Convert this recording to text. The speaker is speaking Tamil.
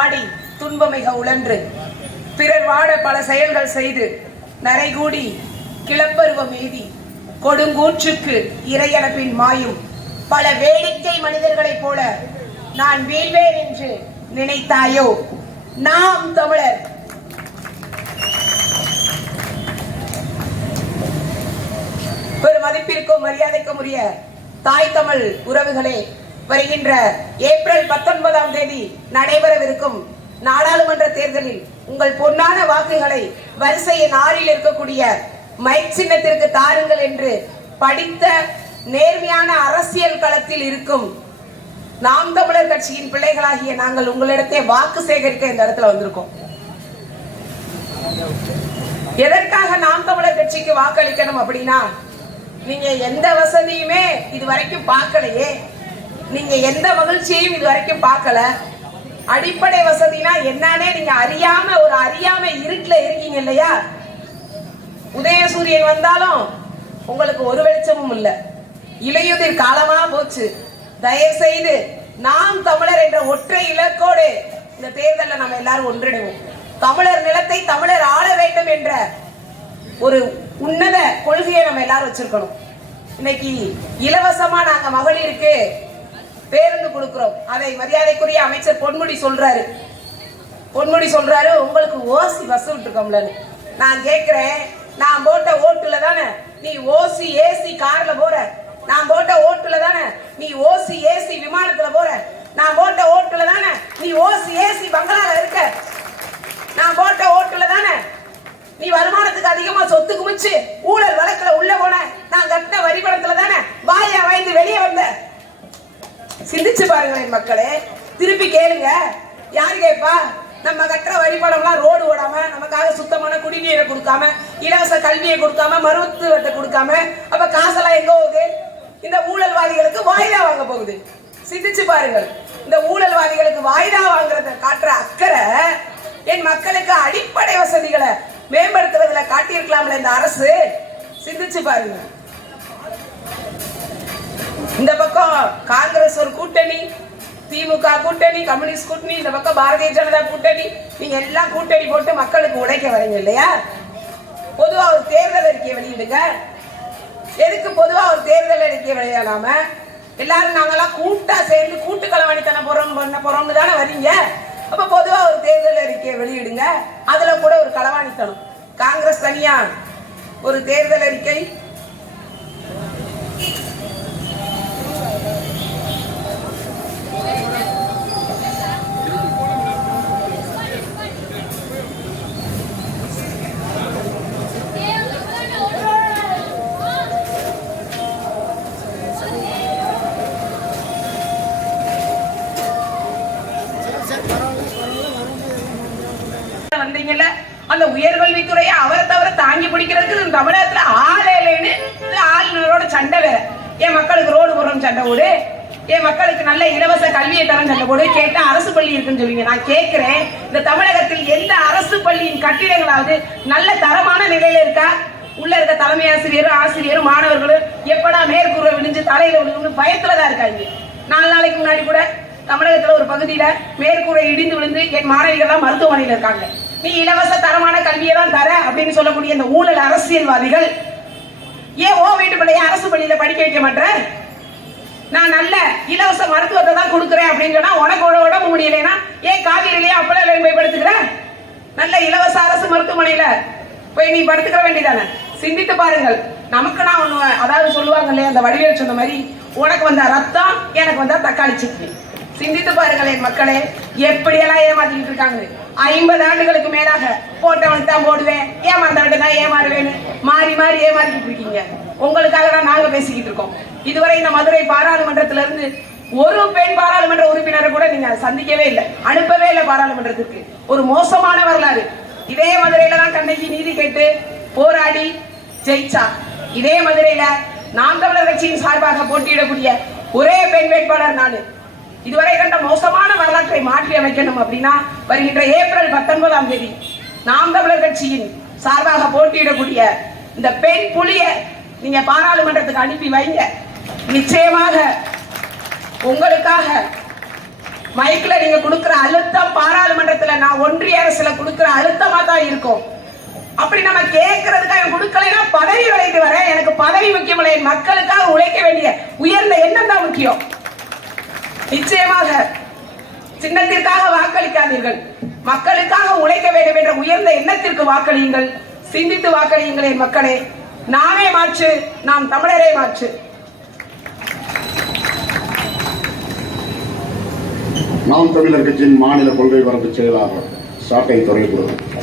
பாடி துன்பமிக உழன்று பிறர் வாட பல செயல்கள் செய்து நரைகூடி கிளப்பருவம் எய்தி கொடுங்கூற்றுக்கு இறையனப்பின் மாயும் பல வேடிக்கை மனிதர்களைப் போல நான் வீழ்வேன் என்று நினைத்தாயோ? நாம் தமிழர் ஒரு மதிப்பிற்கும் மரியாதைக்கும் உரிய தாய் தமிழ் உறவுகளே, வருகின்ற ஏப்ரல் 19ஆம் தேதி நடைபெறவிருக்கும் நாடாளுமன்ற தேர்தலில் உங்கள் பொன்னான வாக்குகளை வரிசையின் 6ல் இருக்கக்கூடிய மைக் சின்னத்திற்கு தாருங்கள் என்று படித்த நேர்மையான அரசியல் களத்தில் இருக்கும் நாம் தமிழர் கட்சியின் பிள்ளைகளாகிய நாங்கள் உங்களிடத்தை வாக்கு சேகரிக்க இந்த இடத்துல வந்திருக்கோம். எதற்காக நாம் தமிழர் கட்சிக்கு வாக்களிக்கணும் அப்படின்னா, நீங்க எந்த வசதியுமே இதுவரைக்கும் பார்க்கலையே, நீங்க எந்த மகிழ்ச்சியையும் இதுவரைக்கும் பார்க்கல. அடிப்படை வசதினா என்னன்னே நீங்க அறியாம இருட்டுல இருக்கீங்க இல்லையா? உதயசூரியன் வந்தாலும் உங்களுக்கு ஒரு வெளிச்சமும் இல்ல. இலையுதிர் காலமா போச்சு. தயவு செய்து நாம் தமிழர் என்ற ஒற்றை இலக்கோடு இந்த தேர்தலில் நம்ம எல்லாரும் ஒன்றிணைவோம். தமிழர் நிலத்தை தமிழர் ஆள வேண்டும் என்ற ஒரு உன்னத கொள்கையை நம்ம எல்லாரும் வச்சிருக்கணும். இன்னைக்கு இலவசமா நாங்க மகளிருக்கு பேருந்து கொடுக்கிறோம். அதை மரியாதைக்குரிய அமைச்சர் பொன்முடி சொல்றாரு, உங்களுக்கு ஓசி பஸ் விட்டுருக்கோம்ல. நான் கேட்கிறேன், நான் போட்ட ஓட்டுல தானே நீ ஓசி ஏசி கார்ல போற? நான் போட்ட ஓட்டுல தானே நீ ஓசி ஏசி விமானத்துல போற? நான் போட்ட ஓட்டுல தானே நீ ஓசி ஏசி பங்களால இருக்க? நான் போட்ட ஓட்டுல தானே நீ வருமானத்துக்கு அதிகமா சொத்து குமிச்சு ஊழல் வழக்குல உள்ள போன? நான் கட்டின வரி பணத்துல தானே வாயா வாய்ந்து வெளியே வந்த? சிந்திச்சு பாருங்களேன் மக்களே, திருப்பி கேளுங்க. யாரு கேட்பா? நம்ம கட்டுற வரி பணம்லாம் ரோடு ஓடாம, நமக்காக சுத்தமான குடிநீரை கொடுக்காம, இலவச கல்வியை கொடுக்காம, மருத்துவத்தை கொடுக்காம, அப்ப காசெல்லாம் எங்க போகுது? இந்த ஊழல்வாதிகளுக்கு வாய்தா வாங்க போகுது. சிந்திச்சு பாருங்கள். இந்த ஊழல்வாதிகளுக்கு வாய்தா வாங்குறத காட்டுற அக்கறை என் மக்களுக்கு அடிப்படை வசதிகளை மேம்படுத்துறதுல காட்டியிருக்கலாம்ல இந்த அரசு. சிந்திச்சு பாருங்க. இந்த பக்கம் காங்கிரஸ் ஒரு கூட்டணி, திமுக கூட்டணி, கம்யூனிஸ்ட் கூட்டணி, இந்த பக்கம் பாரதிய ஜனதா கூட்டணி, நீங்க எல்லாம் கூட்டணி போட்டு மக்களுக்கு உடைக்க வரீங்க இல்லையா? பொதுவா ஒரு தேர்தல் அறிக்கையை வெளியிடுங்க. எதுக்கு பொதுவா ஒரு தேர்தல் அறிக்கையை வெளியிடாம எல்லாரும் நாங்கெல்லாம் கூட்டா சேர்ந்து கூட்டு களவாணித்தனம் பண்ண போறோம்னு தானே வரீங்க? அப்ப பொதுவா ஒரு தேர்தல் அறிக்கையை வெளியிடுங்க. அதுல கூட ஒரு களவாணித்தனம். காங்கிரஸ் தனியா ஒரு தேர்தல் அறிக்கை, வந்தீங்கல்ல, அந்த உயர்கல்வித்துறையை அவரை தவிர தாங்கி பிடிக்கிறதுக்கு தமிழகத்துல ஆளேன்னு ஆளுநரோட சண்டை வேற. என் மக்களுக்கு ரோடு போடுறோம் சண்டை போடு, என் மக்களுக்கு நல்ல இலவச கல்வியை தரம் சண்டை போடு. கேட்டா அரசு பள்ளி இருக்குன்னு சொல்லுவீங்க. நான் கேட்கிறேன், இந்த தமிழகத்தில் எந்த அரசு பள்ளியின் கட்டிடங்களாவது நல்ல தரமான நிலையில இருக்கா? உள்ள இருக்க தலைமை ஆசிரியரும் மாணவர்களும் எப்படா மேற்கூரை விழுந்து தலையில விழுந்து பயத்துலதான் இருக்காங்க. 4 நாளைக்கு முன்னாடி கூட தமிழகத்துல ஒரு பகுதியில மேற்கூரை இடிந்து விழுந்து என் மாணவிகள் தான் மருத்துவமனையில் இருக்காங்க. நீ இலவச தரமான கல்வியை தான் தர அப்படின்னு சொல்லக்கூடிய இந்த ஊழல் அரசியல்வாதிகள் ஏன் ஓ வீட்டு பிள்ளைய அரசு பள்ளியில படிக்க வைக்க மாட்டேன்? நான் நல்ல இலவச மருத்துவத்தை தான் கொடுக்குறேன் அப்படின்னு சொன்னா உனக்கு உடம்பு முடியலைன்னா ஏன் காவிரிலேயே அப்பளம் போய் படுத்துக்கிற? நல்ல இலவச அரசு மருத்துவமனையில போய் நீ படுத்துக்க வேண்டியதானே? சிந்தித்து பாருங்கள். நமக்கு நான் ஒண்ணு, அதாவது சொல்லுவாங்க இல்லையா, அந்த வடிவேல் சொன்ன மாதிரி, உனக்கு வந்த ரத்தம் எனக்கு வந்தா தக்காளி சட்னி. சிந்தித்து பாருங்களேன் மக்களே, எப்படியெல்லாம் ஏமாத்திட்டு இருக்காங்க. 50 ஆண்டுகளுக்கு மேலாக போட்டவனுக்கு தான் போடுவேன், ஏமாந்தவன் தான் ஏமாறுவேன்னு மாறி மாறி ஏமாத்திட்டு இருக்கீங்க. உங்களுக்காக தான் நாங்க பேசிக்கிட்டு இருக்கோம். இதுவரை இந்த மதுரை பாராளுமன்றத்தில இருந்து ஒரு பெண் பாராளுமன்ற உறுப்பினரை கூட நீங்க சந்திக்கவே இல்லை, அனுப்பவே இல்லை பாராளுமன்றத்துக்கு. ஒரு மோசமான வரலாறு. இதே மதுரையில தான் கண்ணகி நீதி கேட்டு போராடி ஜெயிச்சா. இதே மதுரையில நாம் தமிழர் கட்சியின் சார்பாக போட்டியிடக்கூடிய ஒரே பெண் வேட்பாளர் நானு. இதுவரை கண்ட மோசமான வரலாற்றை மாற்றி அமைக்கணும் அப்படின்னா வருகின்ற ஏப்ரல் 19ஆம் தேதி நாம் தமிழர் கட்சியின் சார்பாக போட்டியிடக்கூடிய இந்த பெண் புலிய நீங்க பாராளுமன்றத்துக்கு அனுப்பி வைங்க. நிச்சயமாக உங்களுக்காக மைக்ல நீங்க கொடுக்கிற அழுத்தம் பாராளுமன்றத்துல நான் ஒன்றிய அரசுல கொடுக்கிற அழுத்தமா தான் இருக்கும். அப்படி நம்ம கேட்கறதுக்காக கொடுக்கலைன்னா பதவி விளைந்து வர எனக்கு பதவி முக்கியம் இல்லை, மக்களுக்காக உழைக்க வேண்டிய உயர்ந்த எண்ணம் தான் முக்கியம். நிச்சயமாக சின்னத்திற்காக வாக்களிக்காதீர்கள், மக்களுக்காக உழைக்க வேண்டும் என்ற உயர்ந்த எண்ணத்திற்கு வாக்களியுங்கள். சிந்தித்து வாக்களியுங்களே மக்களே. நாமே மாற்று, நாம் தமிழரே மாற்று. நாம் தமிழர் கட்சியின் மாநில கொள்கை பரப்பு செயலாளர் சாட்டை துறைமுருகன்.